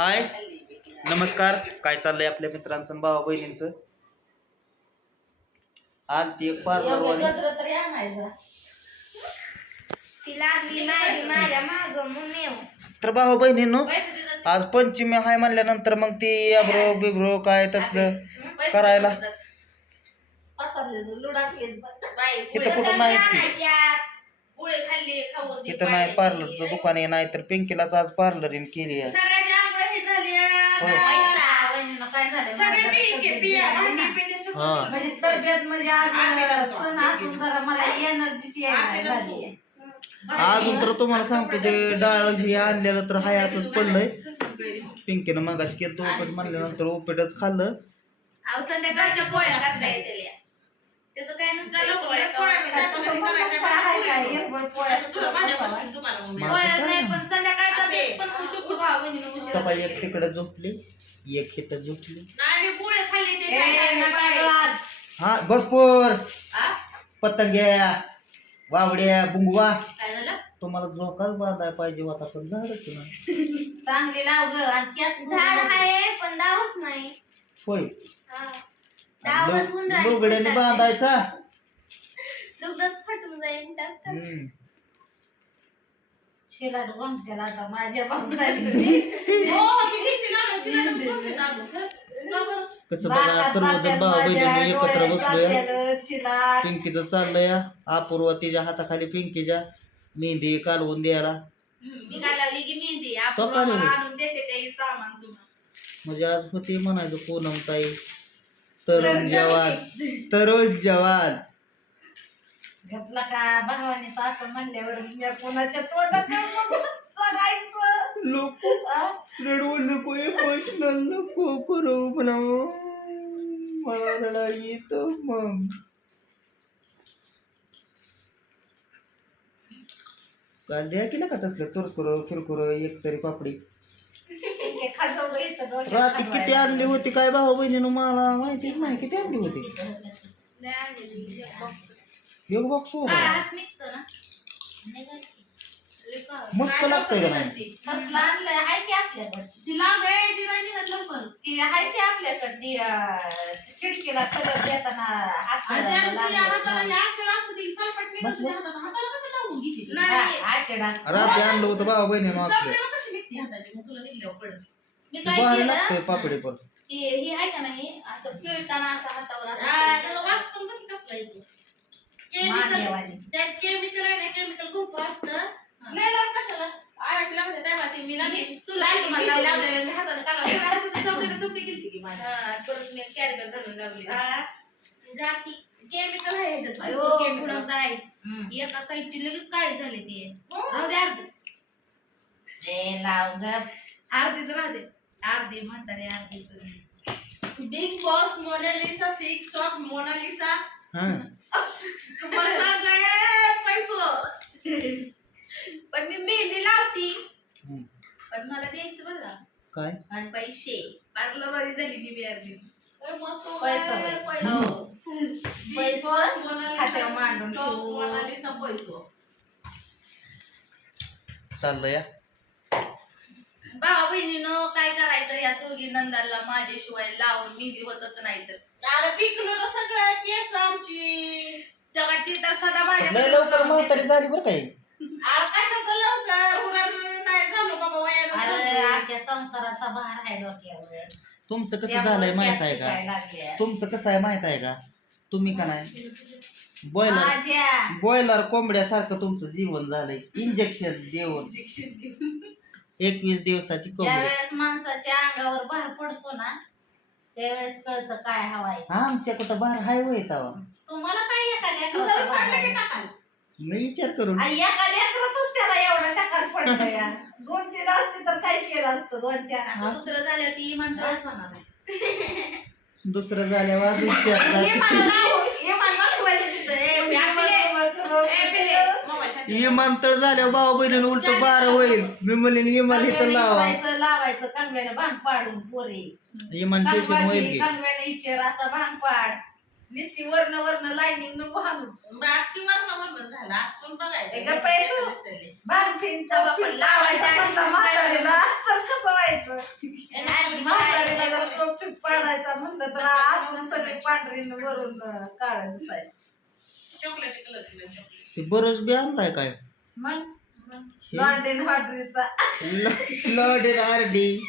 हाय. नमस्कार. काय चाललंय आपल्या मित्रांचं भावा बहिणींचं? आज ती एक पार्लरवाली गजर तरी आणायचा ती लागली नाही माझ्या माग म्हणून येऊ तर भावा बहिणींनो पैसे देतात आज पंचमी हाय म्हणल्यानंतर मग ती अब्रो बिब्रो काय तसलं करायला. पसरले बाई इथं कुठं नाही ती पुढे खाल्ली खाऊन ती इथं नाही. पार्लरचं दुकान आहे नाही तर पिंकीलाच आज पार्लरिंग केली आहे. म्हणजे तब्येत म्हणजे आज. सण असून जरा मला एनर्जीची अजून तर तुम्हाला सांगतो ते डाळ हे आणलेलं तर हाय असंच पडलंय. पिंकीनं मगाशी केलं तो उपीट म्हणल्यानंतर उपीटच खाल्लं. अहो, संध्याकाळच्या पोळ्या करता येतील या. त्याचं काय नसतं पोळ्या पोळ्या नाही पण बेत पण होऊ शकतो भावा एक केली. तिकडे झोपली एक इथं झोपली. हा भरपूर. आ? पतंग्या वावड्या बुंगवा. काय झालं? तुम्हाला झोकाच बांधायला पाहिजे होता पण झाडच नाही. चांगली लाव ग आणि त्याच झाड आहे पण दावच नाही. होय. दावच बांधायचा. दुग्धच फटून जाईल. शिलाड गोमत्याला आता माझ्या बाबतीत कसं बघा सर्वजण भाऊ बहिणी एकत्र बसलोय. पिंकीचं चाललंय अपूर्वा तिच्या हाताखाली पिंकीच्या मेहंदी कालवून द्यायला. हम्म, मी काय लावली की मेहंदी आपण तो काय मला लावली? आणून देते ते सामान सुमान. म्हणजे आज होते म्हणायचं पूनम ताई. तरुण जवान तरुण जवान. घेतला का? भावाने असं म्हणल्यावर मी कोणाच्या तोंडात सगायचं लोक रडवू नको इमोशनल नको करू म्हणा मला येतो मग काल द्या केलं का तसलं? चुरकुर फिरकुर एक तरी पापडी. खाजवलं इथं डोक्यात रात्री किती खाजवायला. आणली होती? काय भाऊ बहिणीनं मला? माहितीच नाही किती आणली होती? लय आणलेली. एक बॉक्स. मस्त लागतंय का नाही? तसलं आणलंय हाय की आपल्याकडे. ती हाय की आपल्याकडे. ती अं, खिडकीला कलर देताना हात लावलेला. बस बस. नाही. हा, आषाढ असतो. रात्री आणलं होतं भाऊ बहिणीनं असलं मी काय भारी केलं? लागतंय पापडी पण. ते हे आहे का नाही? असं पिळताना असं हातावर असं मांडेवाली. त्यात केमिकल आहे ना केमिकल खूप असतं लय लांब कशाला? आळायच्या लागल्या टायमात मी नाही तुला आहे की मला लावलेलं. हा, परत मी कॅरी बॅग घालून लावली. जाती केमिकल आहे ह्याच्यात. अयो chemical. पुढं साईड हम्म. एका साईडची लगेच काळी झाली ती. हो. राहू दे अर्धी. ए, लाव ग. अर्धीच राहू दे. अर्धी म्हातारी अर्धी big boss Monalisa six of Monalisa हा. पण मी मेहंदी लावती. पण मला द्यायचं बघा. काय? आणि पैसे. पार्लरवाली झाली मी बी अर्धी पैसो पैसा गए, बाई. पैसो. Big पैसो Boss मोनालिसा खात्यावर मांडून top ठेवू. मोनालिसा पैसो. चाललंय या. भावा बहिणीनं काय करायचं या दोघी नंदाला माझ्याशिवाय लावून मेहंदी होतच नाही तर पिकलो ना सगळं केस आमची. ती तर सदा माझ्या लय लवकर म्हातारी झाली बरं काही अरे कशाचं लवकर? उन्हाळ नाही झालो बाबा वयानं अरे झालो. आमच्या संसाराचा भार आहे डोक्यावर. तुमचं कसं त्यामुळे झालंय माहीत आहे गॅस का? पिकायला लागल्या. तुमचं कसं आहे माहीत आहे का? तुम्ही का नाही? बॉयलर माझ्या बॉयलर कोंबड्यासारखं तुमचं जीवन झालंय. इंजेक्शन देऊन. एकवीस दिवसाची ज्या कोंबडी. वेळेस माणसाच्या अंगावर भार पडतो ना त्यावेळेस कळतं काय हवाय आमच्या कुठं बाहेर हाय होय तवा. तुम्हाला काय तुझं पडलं की? टाकाल. मी विचार करून. आणि एका लेकरातच त्याला एवढा टाकार पडलं या. दोन तीन असते तर काय केलं असतं? दोन चार. आता दुसरं झालं की मंत्रच होणार आहे. दुसरं झाल्यावर अजून चार हे. मला नाव हे मला बसवायचं तिथं ए, मी आपले ए, पेले, मामाच्या तिथं. विमानतळ झाल्यावर भाऊ बहिणीनं उलट बार होईल. मी म्हणले विमान इथं लावा. लावायचं लावायचं कांगव्याने भांग पाडून पोरे. विमान स्टेशन होईल की कांगव्याने इचेर असा भांग पाड. नुसती वर्ण वर्ण लाईनिंग नको हाणूच. बास्की वरण वरण झाला. पण बघायचं. गप्प. दिसतंय. लावायच्या म्हातारीला. तर कसं व्हायचं? काढायचा म्हणलं तर आतून सगळे पांढरी वरून काळ दिसायचं. Chocolate colour chocolate. ते बरंच बी आणलाय काय? मग? लॉन्डेन हॉटरीचा लॉडेन हार्डी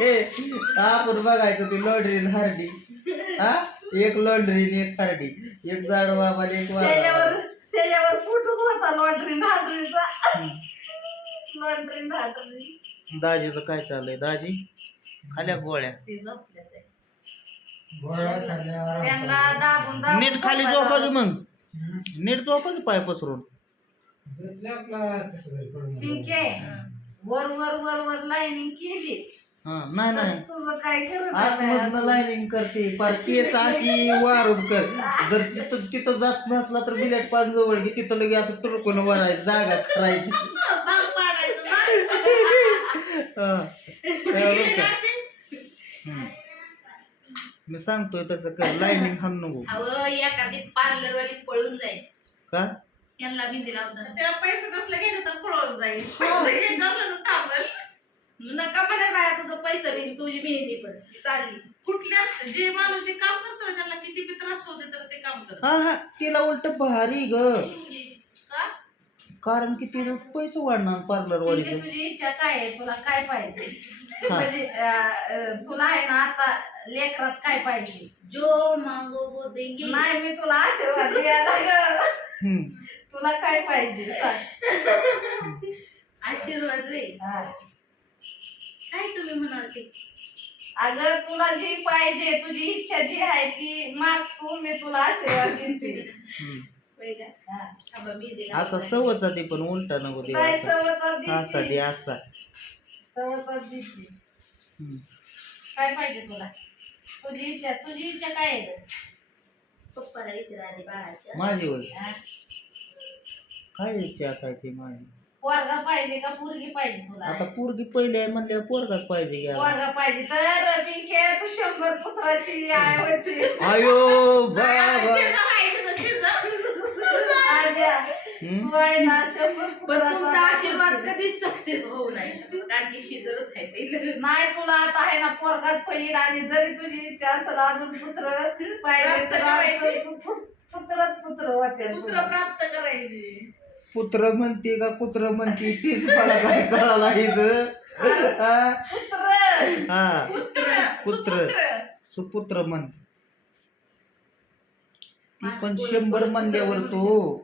ए आपण बघायचं ते लॉड्रीन हार्डी हा? एक लॉन्ड्रीन एक हार्डी एक जाड बाबा आणि एक त्याच्यावर वाढ त्याच्यावर फोटोच होता लॉन्ड्रीन हॉटरीचा लॉन्ड्रीन हॉटरी दाजीचं काय चाललंय? दाजी खाल्या गोळ्या. ते झोपले ते त्यांना दाबून दाबून नीट खाली झोपायला झोपा की लावलं. मग. नीट झोपा की पाय पसरून? पिंके वर वर वर वर लाईनिंग केली हा नाही नाही. तुझं काय आतमधनं. लाईनिंग करते. पार केस अशी वारून कर. जर तिथं तिथं जात नसला तर बिलेट पाच जवळ की तिथं लगे असं टुरकून वरायचं जागा करायची. हा. कळलं का? हम्म. मी सांगतोय तसं कर. लाईनिंग हाण नको. अहो एखादी पार्लर वाली पळून जाईल. का? यांना बिंदी लावतात त्याला पैसे नसले घ्यायचे तर पळवून जाईल. पैसे घ्यायचं असलं तर थांबल. नका म्हणा बाया तुझं पैसे बिन तुझी मेहंदी पण ती चालली. कुठल्या जे माणूस जे काम करतो त्याला किती बी त्रास होते तर ते काम करत. हा हा तिला उलट भारी ग. का? कारण की तिला पैसे वाढणार पार्लर वालीचं तुझी इच्छा काय आहे? तुला काय पाहिजे? हा. म्हणजे अं, अं, तुला आहे ना आता लेकरात काय पाहिजे? जो मांगो वो देंगे. नाही मी तुला आशीर्वाद द्यायला ग. हम्म. तुला काय पाहिजे सांग. आशीर्वाद रे हा. काय तुम्ही म्हणाल ते अगं तुला जी पाहिजे तुझी इच्छा जी आहे ती माग तू मी तुला आशीर्वाद देते. होय का हा. थांबा, असा. सवचा ते पण उलटा नको दे असा सवतात असा दे देते असा सवतात देते हम्म. काय पाहिजे तुला तुझी इच्छा तुझी इच्छा काय आहे? पप्पाला विचारा आधी बाळाच्या माझी वय हा? काय इच्छा असायची माझी पोरगा पाहिजे का पोरगी पाहिजे तुला आता पोरगी पहिले आहे म्हणल्यावर पोरगाच पाहिजे की आता. पोरगा पाहिजे तर पिंके तू शंभर पुत्राची आई व्हायची आयो बाबा शेजार आहे तिथं, शेजार. आज्या, हम्म? तू आहे ना शंभर पण पुत्राचा तुमचा आशीर्वाद. कधीच सक्सेस होऊ नाही शकत कारण की शिजरच आहे पहिलं नाही तुला आता आहे ना पोरगाच होईल आणि जरी तुझी इच्छा असेल अजून पुत्र पाहिजे तर करायची. तू पुत्रच पुत्र होते पुत्र प्राप्त करायचे पुत्र म्हणते का कुत्र म्हणते तीच मला काय इथं. पुत्र हा? पुत्र पुत्र. सुपुत्र. ती पण शंभर म्हणल्यावर तो.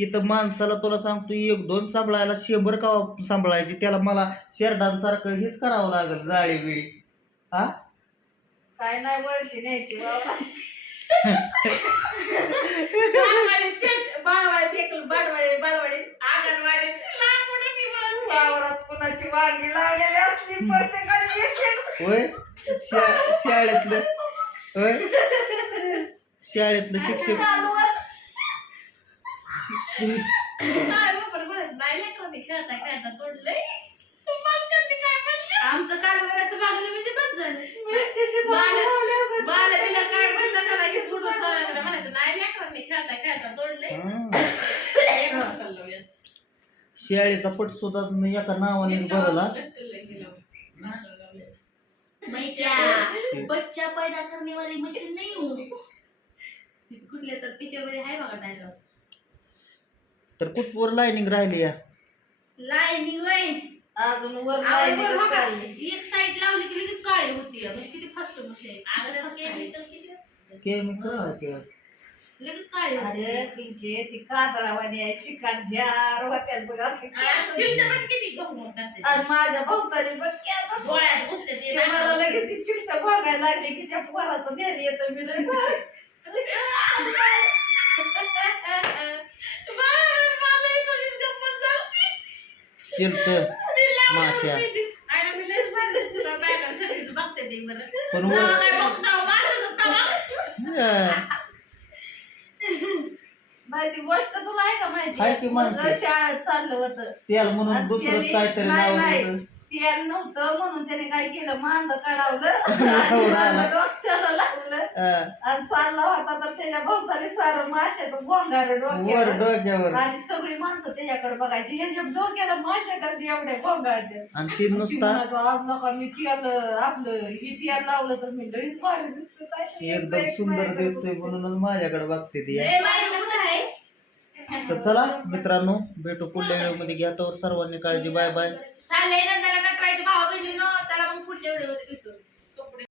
इथं माणसाला तुला सांगतो एक दोन सांभाळायला शंभर का सांभाळायची? त्याला मला शेरडांसारखं हेच करावं लागेल जाळी बिळी. हा? काय नाही वळती न्यायची बाबा. बालवाडी, एकल, ती म्हणून. वावरात कुणाची वांगी लावलेली असली प्रत्येकाने एक एक. होय? शा- शाळेतलं? होय? शाळेतलं शिक्षक? नाही, बापरे, म्हणत नाही, लेकरांनी खेळता खेळता तोडलंय. मालकांनी काय म्हणलं? आमचं कालवराचं भागलं म्हणजे बस झालं. बाल- बालकीला काय म्हणलं का नाही, पुढं चालायला म्हणायचं, खेळता खेळता तोडलंय. याच. शाळेचा पट सुद्धा एका नावाने भरला. बच्चा पैदा करने वाली मशीन नाही हो. कुठल्या तर पिक्चरमध्ये आहे बघा डायलॉग तर कुठवर लाईनिंग राहिली या? लाईनिंग वय अजून वर. एक साईड लावली की लगेच काळी होती. म्हणजे किती फास्ट मशीन आहे. किती? केमिकल ते. लगेच अरे पिंके ती काजळावाणी आहे चिकन जार होत्यात बघा. पण किती गहू. आणि माझ्या भाऊताने बघ की आता डोळ्यात घुसते ते ते मला नाकात लगेच ती चिमट बघायला लागली की त्या पोराचं ध्यान येतं मी लय माश्या. होती. आणि मी लयच भारी दिसते बा, बायका सगळीच बघते ते बरं. पण तेव्हा वर काय बघताव, माशाचं तवा. हा. नाही ती गोष्ट तुला आहे का माहिती? आहे की माहिती. मुलगा शाळेत चाललं होतं. तेल म्हणून आणि दुसरं त्याने- काहीतरी नाही, नाव नाही. दिलं. तेल नव्हतं म्हणून त्याने काय केलं? मांद काढावलं. लावलं. हा. आणि चालला होता तर त्याच्या भोवताली सारं माशाचं गोंगार वर डोक्यावर. डोक्यावर आणि सगळी माणसं त्याच्याकडे बघायची. ह्याच्या डोक्याला माशा करते एवढ्या गोंगाळते आणि ती नुसता आज नका मी तेल आपलं ही तेल लावलं तर मी लईच भारी दिसतो काय ते एकदम एक सुंदर दिसतोय म्हणूनच माझ्याकडे बघते ती. ए, बाई, कुठं आहे तर चला मित्रांनो भेटू पुढल्या व्हिडिओ घ्या तर सर्वांनी काळजी बाय बाय. चाललंय नंदाला नटवायचे भाऊ बहिणी चला मग पुढच्या व्हिडिओ